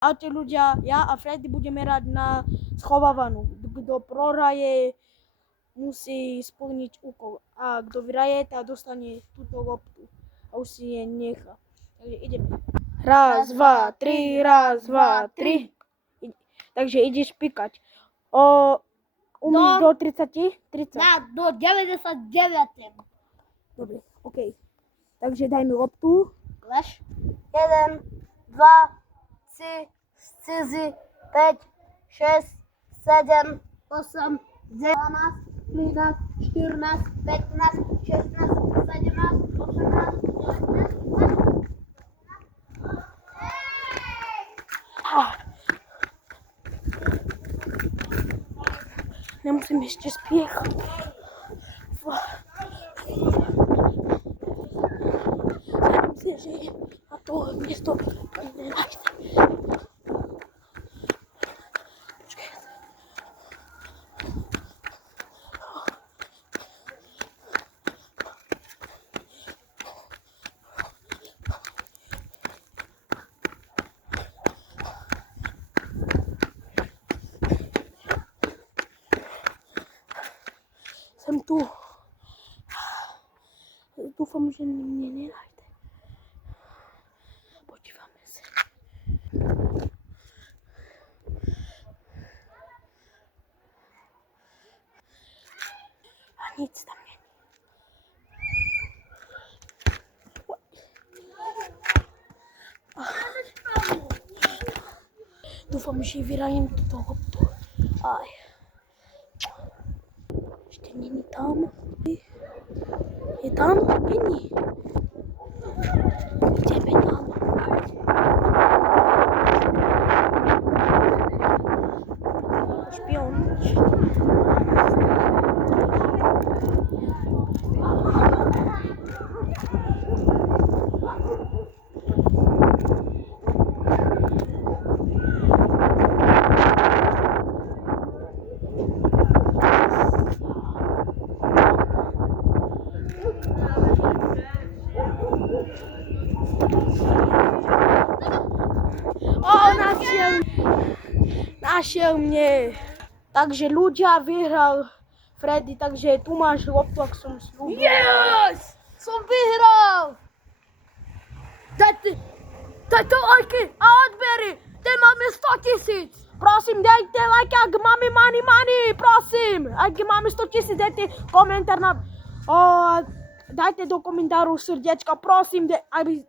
Ahojte ľudia, ja a Freddy budeme hrať na schovávanú. Kto prohraje, musí splniť úkol. A kto vyhraje, tá dostane túto loptu. A už si je nechá. Takže ideme. Raz, dva, tri, raz, dva, tri. Takže ideš pikať. Umíš do 30? 30. Do 99. Dobre, OK. Takže daj mi loptu. Lež. 1, 2, 3, 4, 5, 6, 7, 8, 9, 12, 13, 14, 15, 16, 17, 18, 19, 20. Nemusím ešte spiechať. Myslím, že na to miesto nenájde. Som tu. Dúfam, že mne nenájde. Podívame sa. A nic tam není. Dúfam, že vyrajem túto loptu. Aj. Ešte není tam. Je tam? Není. Ideme tam. Špion. Našiel mne. Takže ľudia, vyhral Freddy, takže tu máš loptu, ak som slúbil. Yes! Som vyhral! Dajte lajky a odbery! Ty máme 100 000! Prosím, dajte like, ak máme money, prosím. Ak máme 100 000, dajte komentár na... Dajte do komentáru srdiečka, prosím, aby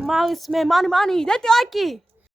mali sme money. Dajte lajky!